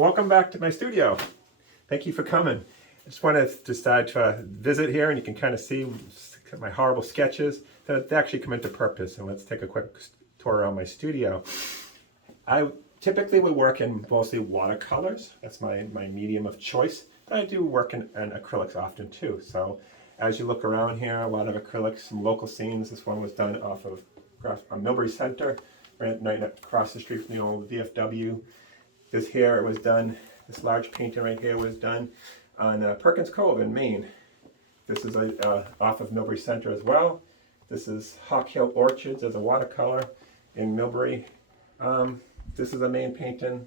Well, welcome back to my studio. Thank you for coming. I just want to decide to visit here, and you can kind of see my horrible sketches that actually come into purpose. And let's take a quick tour around my studio. I typically would work in mostly watercolors. That's my medium of choice. But I do work in acrylics often too. So as you look around here, a lot of acrylics, some local scenes. This one was done off of Millbury Center, right across the street from the old VFW. This here, it was done, this large painting right here was done on Perkins Cove in Maine. This is off of Millbury Center as well. This is Hawk Hill Orchards as a watercolor in Millbury. This is a Maine painting.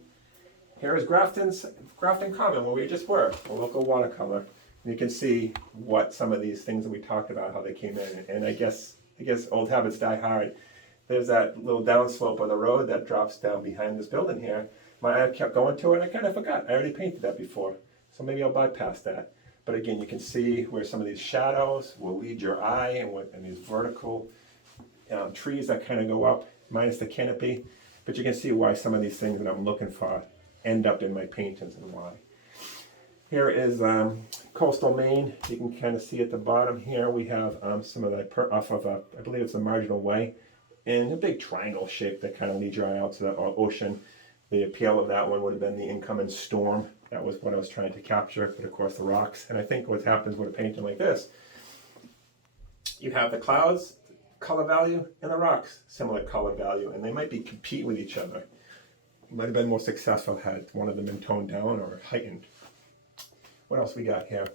Here is Grafton Common, where we just were, a local watercolor. And you can see what some of these things that we talked about, how they came in. And I guess old habits die hard. There's that little downslope of the road that drops down behind this building here. My eye kept going to it, and I kind of forgot. I already painted that before, so maybe I'll bypass that. But again, you can see where some of these shadows will lead your eye, and these vertical trees that kind of go up, minus the canopy. But you can see why some of these things that I'm looking for end up in my paintings and why. Here is coastal Maine. You can kind of see at the bottom here we have some of that off of I believe it's the Marginal Way, in a big triangle shape that kind of leads your eye out to the ocean. The appeal of that one would have been the incoming storm. That was what I was trying to capture, but of course the rocks. And I think what happens with a painting like this, you have the clouds, color value, and the rocks, similar color value, and they might be compete with each other. Might have been more successful had one of them been toned down or heightened. What else we got here?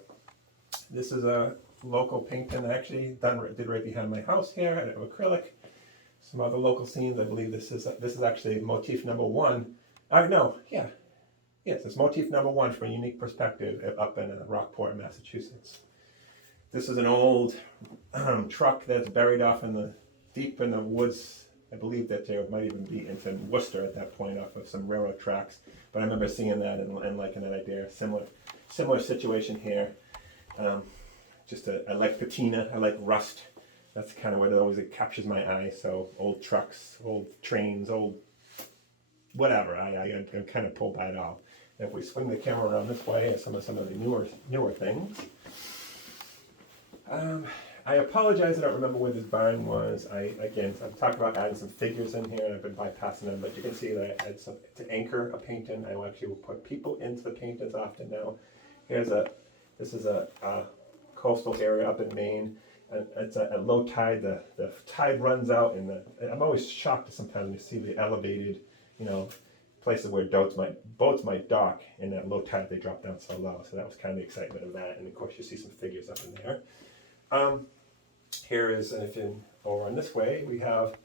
This is a local painting I actually did right behind my house here, an acrylic. Some other local scenes. I believe this is actually motif number one. Yes, it's motif number one from a unique perspective up in Rockport, Massachusetts. This is an old truck that's buried off deep in the woods. I believe that there might even be into Worcester at that point off of some railroad tracks. But I remember seeing that and liking that idea. Similar situation here. I like patina. I like rust. That's kind of what it captures my eye. So old trucks, old trains, old whatever. I'm kind of pulled by it all. And if we swing the camera around this way, some of the newer things. I apologize. I don't remember where this barn was. I'm talking about adding some figures in here, and I've been bypassing them. But you can see that I had some to anchor a painting. I actually will put people into the paintings often now. This is a coastal area up in Maine. It's at low tide. The tide runs out, and I'm always shocked sometimes you see the elevated, places where boats might dock, and at low tide they drop down so low. So that was kind of the excitement of that. And of course you see some figures up in there. Here is, over on this way, we have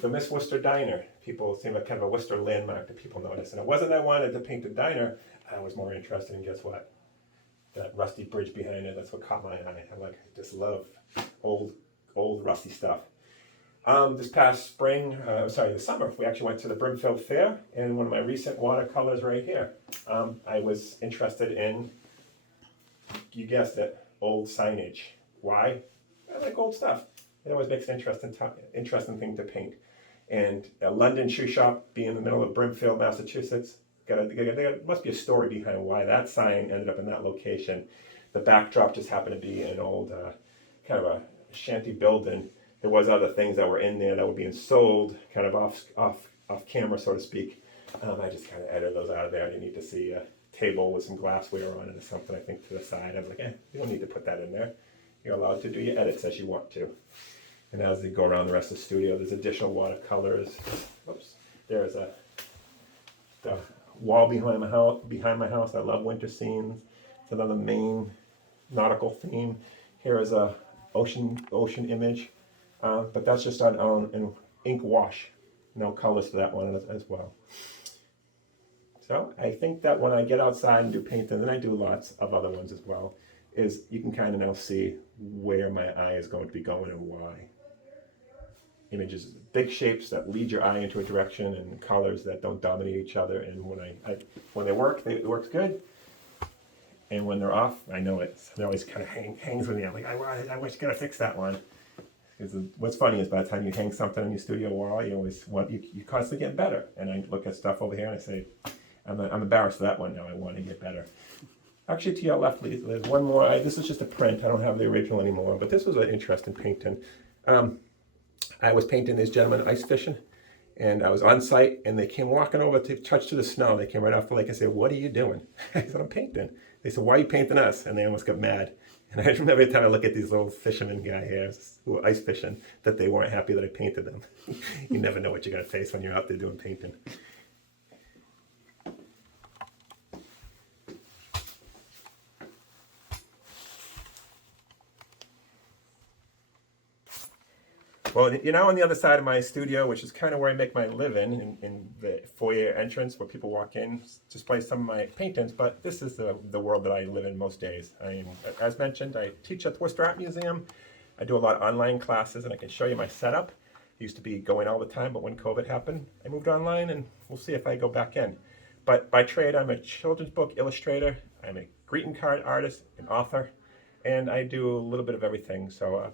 the Miss Worcester Diner. People seem like kind of a Worcester landmark that people notice. And it wasn't that I wanted to paint the diner. I was more interested in, guess what? That rusty bridge behind it. That's what caught my eye. I just love old rusty stuff. This past the summer, we actually went to the Brimfield Fair, and one of my recent watercolors right here. I was interested in, you guessed it, old signage. Why? I like old stuff. It always makes an interesting thing to paint. And a London shoe shop being in the middle of Brimfield, Massachusetts, there must be a story behind why that sign ended up in that location. The backdrop just happened to be an old kind of a shanty building. There was other things that were in there that were being sold kind of off camera, so to speak. I just kind of edited those out of there. You need to see a table with some glassware on it or something, I think, to the side. I was like, you don't need to put that in there. You're allowed to do your edits as you want to. And as they go around the rest of the studio, there's additional watercolors. Oops. There's the wall behind my house. I love winter scenes. It's another Maine nautical theme. Here is a ocean image, but that's just on an ink wash. No colors to that one as well. So I think that when I get outside and do painting, and I do lots of other ones as well, is you can kind of now see where my eye is going to be going and why. Images, big shapes that lead your eye into a direction, and colors that don't dominate each other. And when they work, it works good. And when they're off, I know it always kind of hangs with me. I'm like, I wish I could fix that one. Because what's funny is by the time you hang something on your studio wall, you constantly get better. And I look at stuff over here and I say, I'm embarrassed of that one now. I want to get better. Actually, to your left, there's one more. This is just a print. I don't have the original anymore, but this was an interesting painting. I was painting these gentlemen ice fishing, and I was on site, and they came walking over to touch to the snow. They came right off the lake. I said, "What are you doing?" I said, "I'm painting." They said, "Why are you painting us?" And they almost got mad. And I remember every time I look at these little fishermen guy here who are ice fishing, that they weren't happy that I painted them. You never know what you're going to face when you're out there doing painting. Well, you're now on the other side of my studio, which is kind of where I make my living, in the foyer entrance where people walk in, display some of my paintings, but this is the world that I live in most days. As mentioned, I teach at the Worcester Art Museum. I do a lot of online classes, and I can show you my setup. I used to be going all the time, but when COVID happened, I moved online, and we'll see if I go back in. But by trade, I'm a children's book illustrator. I'm a greeting card artist, an author. And I do a little bit of everything. So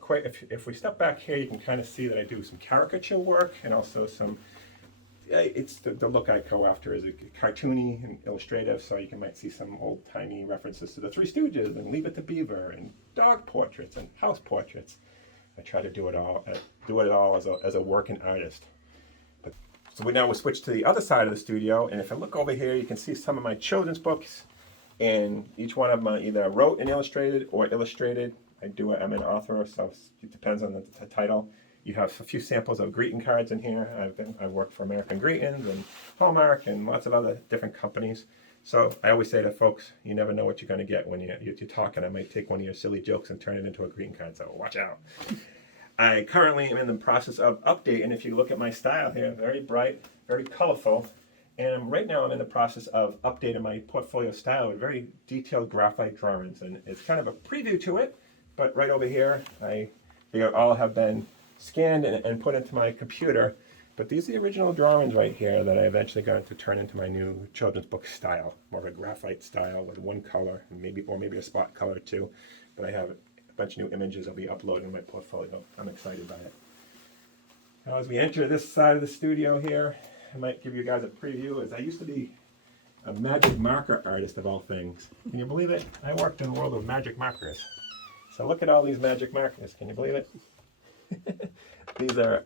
if we step back here, you can kind of see that I do some caricature work and also some, it's the look I go after is a cartoony and illustrative. So you might see some old-timey references to the Three Stooges and Leave It to Beaver and dog portraits and house portraits. I try to do it all as a working artist. So now we'll switch to the other side of the studio. And if I look over here, you can see some of my children's books. And each one of them either wrote and illustrated or illustrated. I'm an author, so it depends on the title. You have a few samples of greeting cards in here. I've worked for American Greetings and Hallmark and lots of other different companies. So I always say to folks, you never know what you're going to get when you're talking. I might take one of your silly jokes and turn it into a greeting card, so watch out. I currently am in the process of updating. If you look at my style here, very bright, very colorful. And right now I'm in the process of updating my portfolio style with very detailed graphite drawings. And it's kind of a preview to it, but right over here, they all have been scanned and put into my computer. But these are the original drawings right here that I eventually got to turn into my new children's book style, more of a graphite style with one color, and maybe a spot color too. But I have a bunch of new images I'll be uploading in my portfolio. I'm excited by it. Now as we enter this side of the studio here, I might give you guys a preview. As I used to be a magic marker artist of all things. Can you believe it? I worked in the world of magic markers. So look at all these magic markers. Can you believe it? These are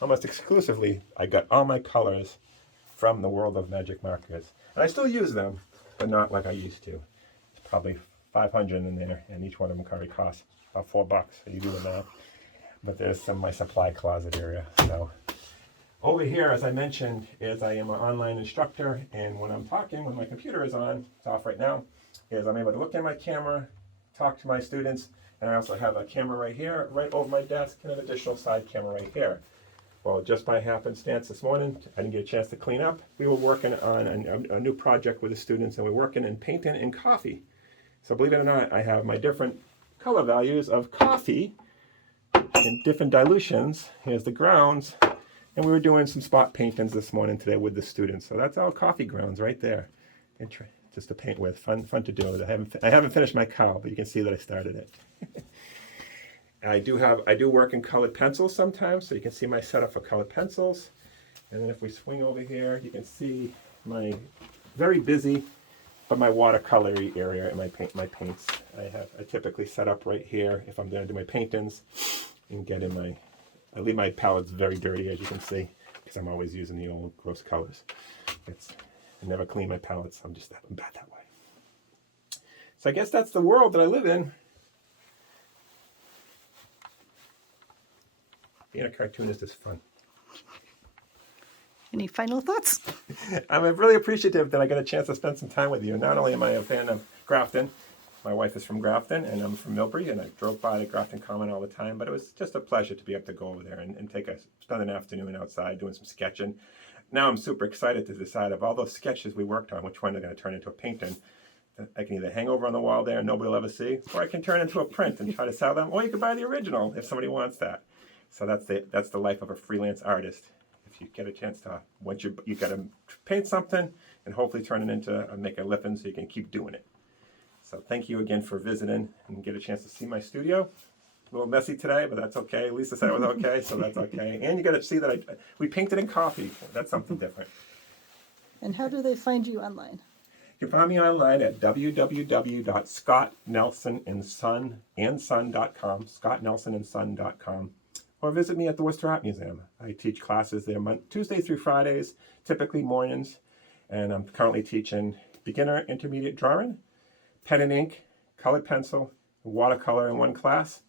almost exclusively, I got all my colors from the world of magic markers. And I still use them, but not like I used to. It's probably 500 in there, and each one of them probably costs about $4, so you do the math. But there's some of my supply closet area. So over here, as I mentioned, is I am an online instructor, and when I'm talking, when my computer is on, it's off right now, is I'm able to look in my camera, talk to my students, and I also have a camera right here, right over my desk, and an additional side camera right here. Well, just by happenstance this morning, I didn't get a chance to clean up. We were working on a new project with the students, and we're working in painting and coffee. So believe it or not, I have my different color values of coffee in different dilutions. Here's the grounds. And we were doing some spot paintings this morning today with the students. So that's all coffee grounds right there. Just to paint with. Fun to do. I haven't finished my cow, but you can see that I started it. I do work in colored pencils sometimes, so you can see my setup for colored pencils. And then if we swing over here, you can see my very busy, but my watercolory area in my paints. I typically set up right here if I'm going to do my paintings and get in I leave my palettes very dirty, as you can see, because I'm always using the old gross colors. I never clean my palettes. I'm bad that way. So I guess that's the world that I live in. Being a cartoonist is fun. Any final thoughts? I'm really appreciative that I got a chance to spend some time with you. Not only am I a fan of Grafton, my wife is from Grafton, and I'm from Millbury, and I drove by the Grafton Common all the time, but it was just a pleasure to be able to go over there and spend an afternoon outside doing some sketching. Now I'm super excited to decide of all those sketches we worked on, which one they're going to turn into a painting. I can either hang over on the wall there and nobody will ever see, or I can turn into a print and try to sell them, or you can buy the original if somebody wants that. So that's the life of a freelance artist. If you get a chance to, once you got to paint something and hopefully turn it into make a living so you can keep doing it. So thank you again for visiting and get a chance to see my studio. A little messy today, but that's okay. Lisa said it was okay, so that's okay. And you got to see that we painted in coffee. That's something different. And how do they find you online? You can find me online at www.scottnelsonandson.com, scottnelsonandson.com, or visit me at the Worcester Art Museum. I teach classes there Tuesday through Fridays, typically mornings, and I'm currently teaching beginner intermediate drawing, pen and ink, colored pencil, watercolor in one class,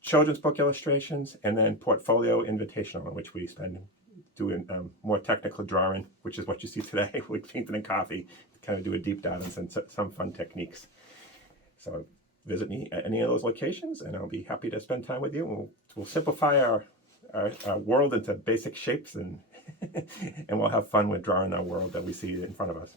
children's book illustrations, and then portfolio invitational, in which we spend doing more technical drawing, which is what you see today with painting and coffee, to kind of do a deep dive on some fun techniques. So visit me at any of those locations, and I'll be happy to spend time with you. We'll simplify our world into basic shapes, and and we'll have fun with drawing our world that we see in front of us.